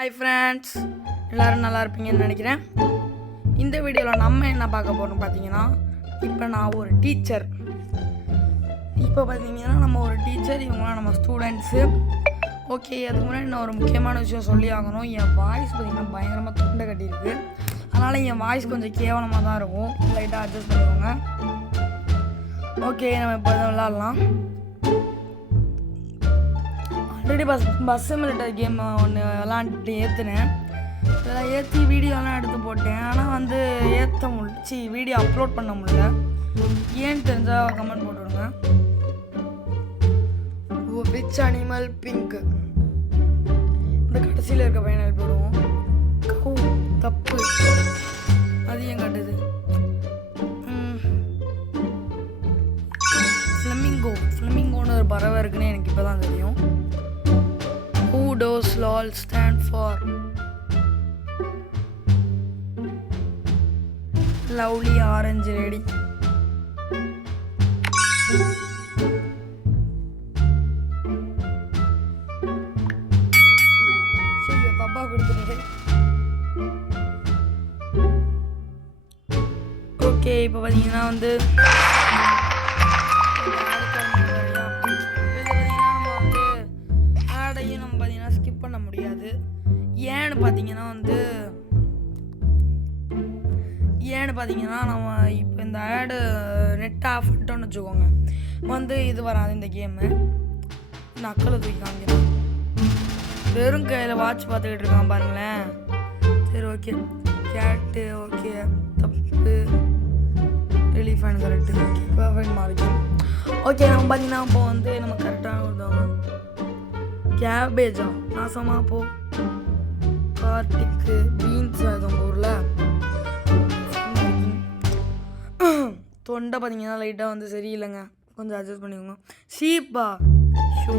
Hi friends, எல்லோரும் நல்லா இருப்பீங்கன்னு நினைக்கிறேன். இந்த வீடியோவில் நம்ம என்ன பார்க்க போகிறோம் பார்த்தீங்கன்னா, இப்போ நான் ஒரு டீச்சர். இப்போ பார்த்தீங்கன்னா நம்ம ஒரு டீச்சர், இவங்களாம் நம்ம ஸ்டூடெண்ட்ஸு. ஓகே, அதுக்கு முன்னாடி நான் ஒரு முக்கியமான விஷயம் சொல்லி ஆகணும். என் வாய்ஸ் பார்த்திங்கன்னா பயங்கரமாக தொண்டை கட்டியிருக்கு. அதனால் என் வாய்ஸ் கொஞ்சம் கேவலமாக தான் இருக்கும், லைட்டாக அட்ஜஸ்ட் பண்ணிக்கோங்க. ஓகே, நம்ம இப்போ விளாட்லாம். ஆல்ரெடி பஸ் சிமுலேட்டர் கேம் ஒன்று விளாண்டுட்டு ஏற்றுனேன். இதெல்லாம் ஏற்றி வீடியோலாம் எடுத்து போட்டேன். ஆனால் ஏற்ற முடிச்சு வீடியோ அப்லோட் பண்ண முடியல. ஏன்னு தெரிஞ்சால் கமெண்ட் போட்டுவிடுங்க. Which animal pink. இந்த கடைசியில் இருக்க பையனை போடுவோம். தப்பு, அது ஏன் கட்டுது? ஃப்ளமிங்கோன்னு ஒரு பறவை இருக்குன்னு எனக்கு இப்போ தான் தெரியும். Who does LOL stand for? Lovely orange lady. சரி, தப்பா கொடுத்துட்டேன். ஓகே, இப்போ பார்த்தீங்கன்னா ஸ்கிப் பண்ண முடியாது. ஏன்னு பார்த்தீங்கன்னா நம்ம இப்போ இந்த ஆடு நெட் ஆஃப் பண்ணிட்டோன்னு வச்சுக்கோங்க, இது வராது இந்த கேமு. நக்கலை தூக்கி காமிக்கிறேன். வெறும் கையில் வாட்ச் பார்த்துக்கிட்டு இருக்கான் பாருங்களேன். சரி, ஓகே. கேட்டு ஓகே, தப்பு. Elephant correct, okay, perfect mark. Okay, நம்ம பார்த்தீங்கன்னா இப்போ நம்ம கரெக்டாக கொடுத்தோம். கேபேஜா நாசமா போ. கார்த்திக்கு பீன்ஸ் உங்கள் ஊரில். தொண்டை பார்த்தீங்கன்னா லைட்டாக சரியில்லைங்க, கொஞ்சம் அட்ஜஸ்ட் பண்ணிக்கோங்க. ஷீப்பா ஷோ,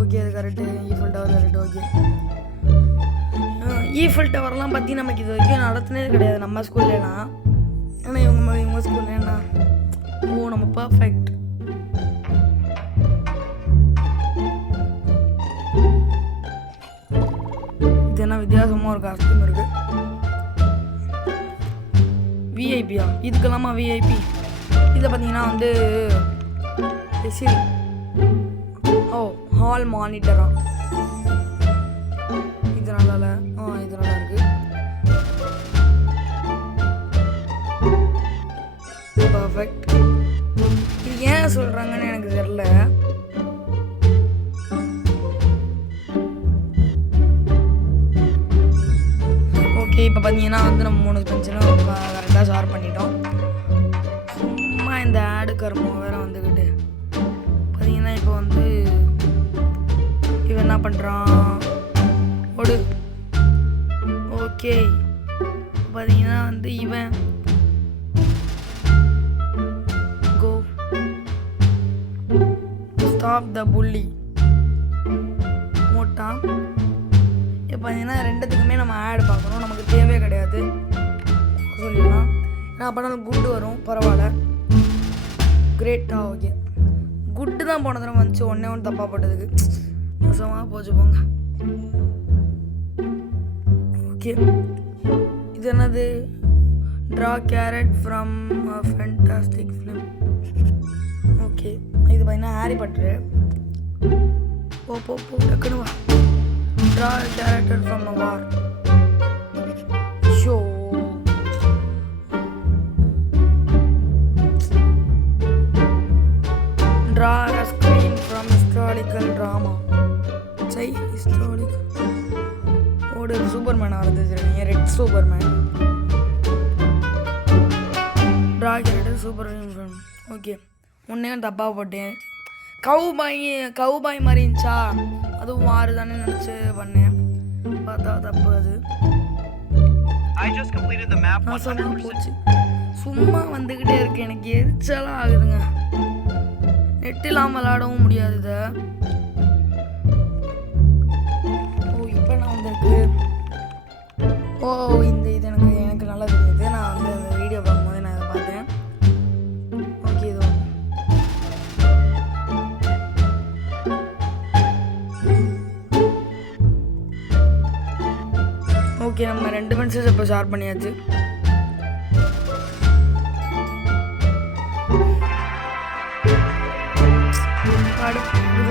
ஓகே, அது correct. Eiffel tower correct, okay. Eiffel டவர்லாம் பற்றி நமக்கு இது வரைக்கும் நடத்துனதே கிடையாது நம்ம ஸ்கூல்லலாம். ஆனால் இவங்க ஸ்கூல்ல என்ன, நம்ம பர்ஃபெக்ட். இது என்ன வித்தியாசமாக ஒரு காஸ்டியூம் இருக்குது. விஐபியா? இதுக்கெல்லாமா விஐபி? இதில் பார்த்தீங்கன்னா ஹால் மானிட்டரா? இது நல்லா இது நல்லா இருக்கு. பர்ஃபெக்ட். இது ஏன் சொல்கிறாங்கன்னு எனக்கு தெரியல. ஓகே, இப்போ பார்த்தீங்கன்னா நம்ம 3 பென்சிலும் கரெக்டாக ஷேர் பண்ணிட்டோம். சும்மா இந்த ஆடு கருமம் வேறு வந்துக்கிட்டு பார்த்தீங்கன்னா இப்போ இவன் என்ன பண்ணுறான்? ஓடு. ஓகே, பார்த்தீங்கன்னா இவன் கோ ஸ்டாப் த புல்லி மோட்டான். இப்போ பார்த்தீங்கன்னா ரெண்டுத்துக்குமே நம்ம ஆட் பார்க்கணும், நமக்கு தேவையே கிடையாது சொல்லிடலாம். ஏன்னா அப்போனாலும் குட்டு வரும், பரவாயில்ல. கிரேட்டாக ஓகே. குட்டு தான் போன தடவை வந்துச்சு, ஒன்று தப்பாக போட்டதுக்கு. மோசமாக போச்சு போங்க. ஓகே, இது என்னது? Draw carrot from a fantastic film. Okay, இது பார்த்தீங்கன்னா ஹாரி பாட்டரு. போ டக்குனு வா. Draw a character from a war. Show. Draw a screen from historical drama. Say historical. ஓடு, சூப்பர்மேன் ஆரம்பிச்சிருக்கீங்க. Red Superman. Draw a character Superman. Okay, ஒன்றையும் தப்பாக போட்டேன். கவுபாய் மாதிரி இருந்துச்சா, அதுவும் வாரு தானே நினச்சி பண்ணேன். பார்த்தா தப்பு. அது போச்சு. சும்மா வந்துக்கிட்டே இருக்கு, எனக்கு எரிச்சலாக ஆகுதுங்க. நெட் இல்லாமல் விளாடவும் முடியாது இதை. இப்போ நான் இந்த இது எனக்கு நல்லா தெரியுது. நான் அந்த வீடியோ பார்க்கும்போது நான் இதை பார்த்தேன். ஓகே, இது ஓகே, நம்ம 2 மெசேஜ் இப்போ ஷேர் பண்ணியாச்சு.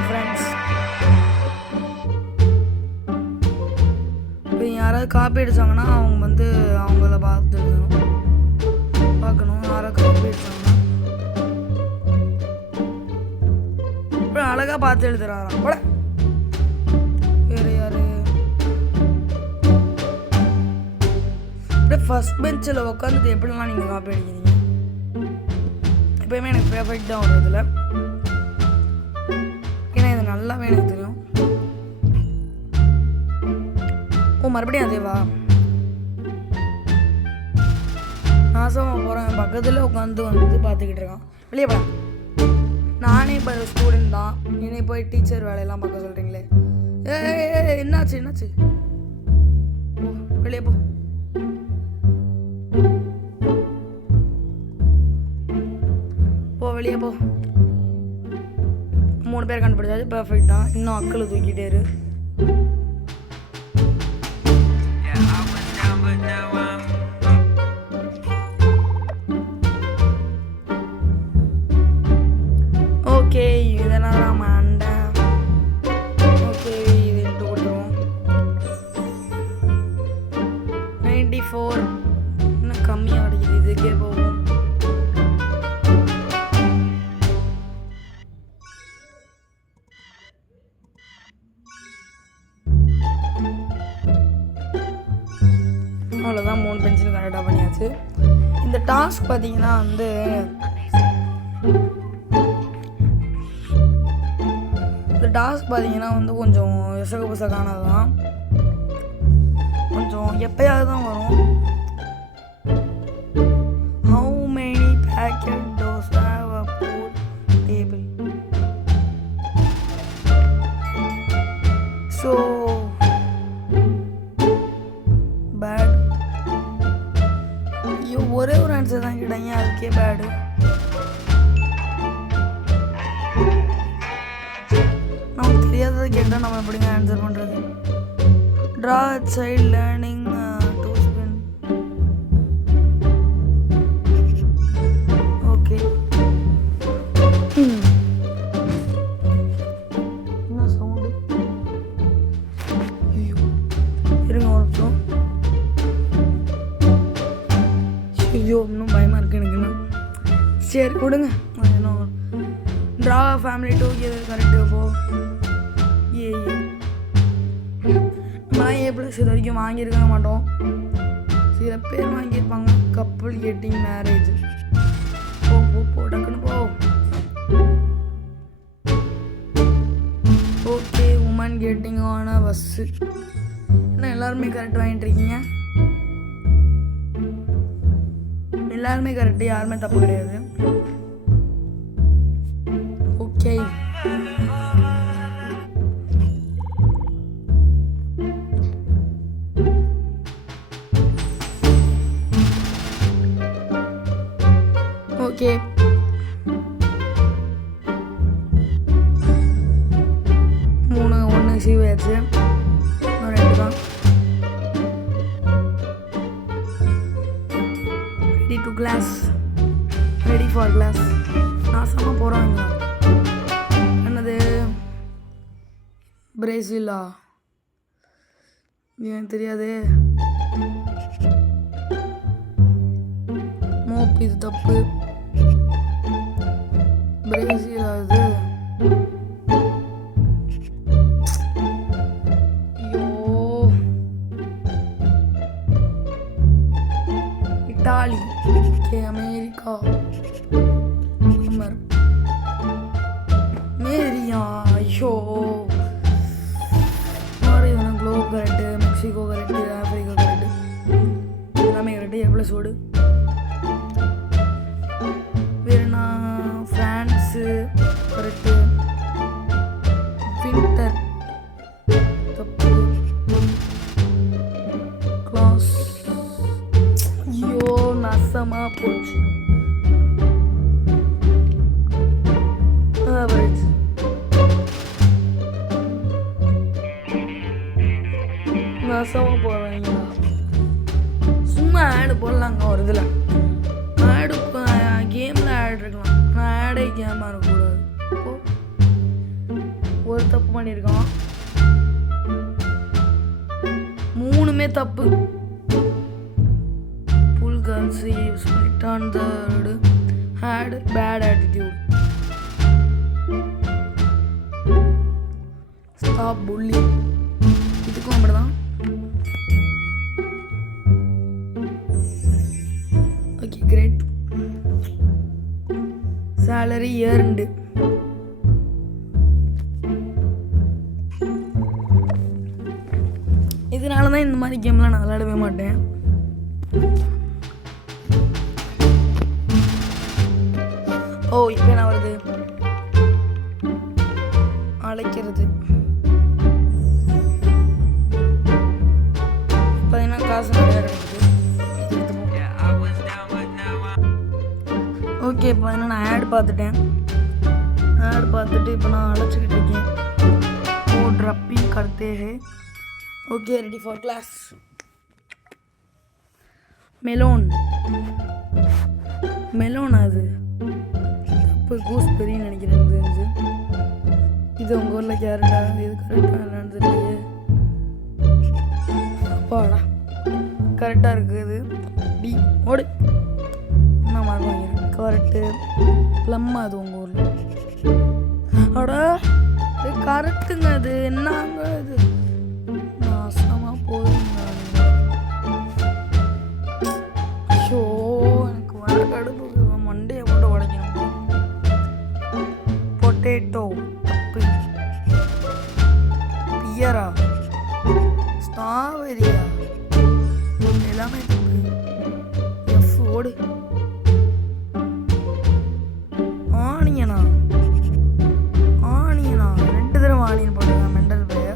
ஃப்ரெண்ட்ஸ், இப்போ யாராவது காப்பி அடித்தாங்கன்னா அவங்க வந்து அவங்கள பார்க்கணும். யாராவது காப்பி அடித்தாங்கன்னா இப்போ அழகாக பார்த்து எழுதுறாராம் கூட. வேறு யார் அப்படியே ஃபஸ்ட் பெஞ்சில் உட்காந்துட்டு எப்படிலாம் நீங்கள் காப்பி அடிக்கிறீங்க? எப்பயுமே எனக்கு பெர்ஃபெக்ட் தான் வரும் இதில். ஏன்னா இது நல்லாவே எனக்கு தெரியும். மறுபடியும் அதேவா? நாசமாக போகிறேன். பக்கத்தில் உட்காந்து வந்து பார்த்துக்கிட்டு இருக்கான். வெளியே போகிறேன். நானே இப்போ ஸ்டூடெண்ட் தான். என்னை போய் டீச்சர் வேலையெல்லாம் பார்க்க சொல்கிறீங்களே. என்னாச்சு? வெளியே போ. வெளியே போ. 3 பேர் கண்டுபிடிச்சாச்சு. பெர்ஃபெக்ட் தான். இன்னும் அக்களை தூக்கிட்டே இரு. ஓகே, இதெல்லாம் மண்டை. ஓகே, இது இட்டு கொடுத்துருவோம். 94 இன்னும் கம்மியாக கிடைக்குது. இதுக்கே போகும். அவ்வளோதான், 3 பென்சில் கரெக்டாக பண்ணியாச்சு. இந்த டாஸ்க் பார்த்தீங்கன்னா வந்து கொஞ்சம் விசகானது தான். கொஞ்சம் எப்பயாவது தான் வரும். How many pocket does have a pool table? So bad. ஒரே ஒரு ஆன்சர் தான் கேட்டாங்க, அதுக்கே பேடு. நமக்கு தெரியாததை கேட்டால் நம்ம எப்படிங்க ஆன்சர் பண்ணுறது? Draw child learning to spin. Okay, என்ன சவுண்டு? ஐயோ, இருங்க ஒரு நிமிஷம். ஐயோ, இன்னும் பயமாக இருக்குது எனக்கு. இன்னும் சரி கொடுங்க. Draw family together correct. போ. நம்மளாம் A+ இது வரைக்கும் வாங்கியிருக்க மாட்டோம். சில பேர் வாங்கியிருப்பாங்க. Couple getting marriage. போ டக்குன்னு போ. Okay, woman getting on bus. என்ன எல்லாருமே கரெக்ட் வாங்கிட்டு இருக்கீங்க? எல்லாருமே கரெக்டு, யாருமே தப்பு கிடையாது. ஓகே, ஓகே, 3 சீவாச்சு. இன்னும் 2 தான். Ready for class. நாசமாக போகிறாங்க. என்னது? பிரேசிலா? ஏன் தெரியாது. மோப், இது தப்பு. பிரேசிலா இது. இட்டாலி. Okay, America. மேரியா? ஐயோ, Globe correct. Mexico correct. Africa correct. எல்லாமே கரெக்டு. A+ ஓடு. வேறுனா ஃப்ரான்ஸு கரெக்டு. ஆட் இருக்கலாம். நான் ஆடே கேமாக இருக்கக்கூடாது. ஒரு தப்பு பண்ணியிருக்கான், 3மே தப்பு. Pull girls split on third had bad attitude. Stop bully. இதுக்கும் அப்படிதான். Okay great. Salary earned. இதனால தான் இந்த மாதிரி கேம்லாம் நான் விளையாடவே மாட்டேன். ஓ இப்போ என்ன வருது? அழைக்கிறது. பார்த்தீங்கன்னா காசு நிறையா கிடைக்குது. ஓகே இப்போ பார்த்தீங்கன்னா நான் ஆட் பார்த்துட்டேன். ஆட் பார்த்துட்டு இப்போ நான் அழைச்சிக்கிட்டு இருக்கேன். ஓ ட்ரப்பி கர்த்தே ஹே. Okay ready for class. Melon. Melon அது தப்பு. கூஸ்பெரின்னு நினைக்கிறேன். தெரிஞ்சு இது உங்கள் ஊரில் கேரட்டா? இது கரெக்டாக என்னன்னு தெரியலையே. அப்பாடா கரெக்டாக இருக்குது. டி ஓடு. நான் வாங்கிக்கிறேன். கரெக்டு. ப்ளம் அது உங்கள் ஊரில். அடா இது கரெக்டுங்க. அது என்னங்க இது நாசமாக போதுங்க. ஷோ எனக்கு வர கடுப்பு. மண்டையை போட்டு உடைக்கணும். பொட்டேட்டோ தப்பு. பியரா ஸ்ட்ராபெரியா எல்லாமே தப்பு. எஃப் ஓடு. ஆனியனா? ஆனியனா 2 தடவை ஆனியன் போட்டுருக்கேன். மெண்டல் பையா.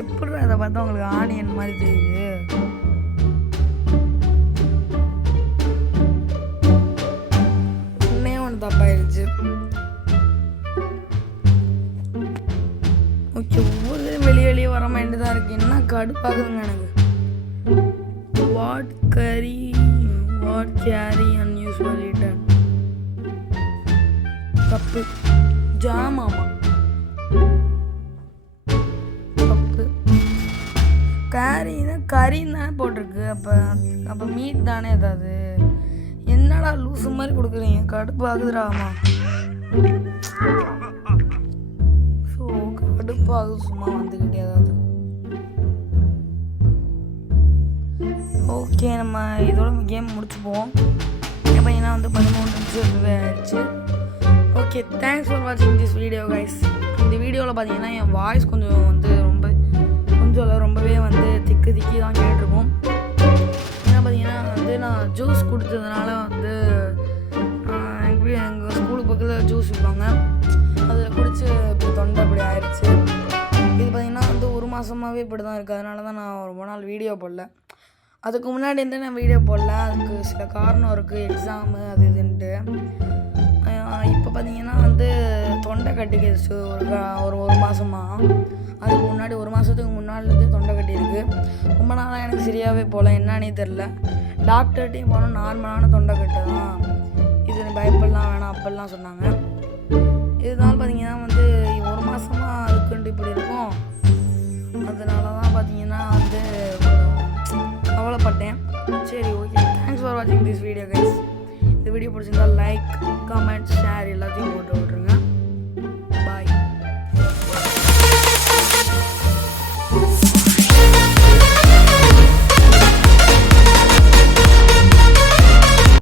எப்படி அதை பார்த்தா உங்களுக்கு ஆனியன் மாதிரி தெரியுது? ஒன்னே ஒன்று தப்பாயிருச்சு. ஓகே ஒவ்வொரு வெளியே வர மாதிரி தான் இருக்குது. என்ன கடுப்பாகுதுங்க எனக்கு. What carry unusually done. தப்பு. ஜாமாமா தப்பு. கேரின்னா கறின்னு தானே போட்டிருக்கு. அப்போ மீட் தானே ஏதாவது. என்னடா லூசு மாதிரி கொடுக்குறீங்க? கடுப்பு ஆகுதுடாமா. ஸோ கடுப்பு ஆகுது. சும்மா வந்துக்கிட்டே ஏதாவது. ஓகே நம்ம இதோட கேம் முடிச்சுப்போம். பார்த்தீங்கன்னா 13 நிமிஷம் ஆயிடுச்சு. ஓகே தேங்க்ஸ் ஃபார் வாட்சிங் திஸ் வீடியோ கைஸ். இந்த வீடியோவில் பார்த்தீங்கன்னா என் வாய்ஸ் கொஞ்சம் ரொம்பவே திக்கி தான் கேட்டிருக்கோம். ஏன்னா பார்த்தீங்கன்னா நான் ஜூஸ் குடித்ததுனால எங்கள் ஸ்கூலுக்கு பக்கத்தில் ஜூஸ் விற்பாங்க. அதில் குடித்து இப்படி தொண்டை அப்படி ஆயிடுச்சு. இது பார்த்தீங்கன்னா 1 மாதமாகவே இப்படி தான் இருக்குது. அதனால தான் நான் ரொம்ப நாள் வீடியோ போடல. அதுக்கு முன்னாடி நான் வீடியோ போடல. அதுக்கு சில காரணம் இருக்குது. எக்ஸாமு அது இதுன்ட்டு. இப்போ பார்த்தீங்கன்னா தொண்டை கட்டிக்கிடுச்சு ஒரு மாதமாக. அதுக்கு முன்னாடி 1 மாதத்துக்கு முன்னாடிலேருந்து தொண்டை கட்டியிருக்கு. ரொம்ப நாளாக எனக்கு சரியாகவே போகல. என்னன்னே தெரில. டாக்டர்கிட்டையும் போனால் நார்மலான தொண்டை கட்டு தான், இது பயப்படலாம் வேணாம் அப்படிலாம் சொன்னாங்க. இதனால பார்த்தீங்கன்னா 1 மாதமாக அதுக்குண்டு இப்படி இருக்கும். அதனால தான் பார்த்தீங்கன்னா கவலைப்பட்டேன். சரி ஓகே தேங்க்ஸ் ஃபார் வாட்சிங் திஸ் வீடியோ கைஸ். இந்த வீடியோ பிடிச்சிருந்தால் லைக், கமெண்ட், ஷேர் எல்லாத்தையும் போட்டு விட்ருங்க.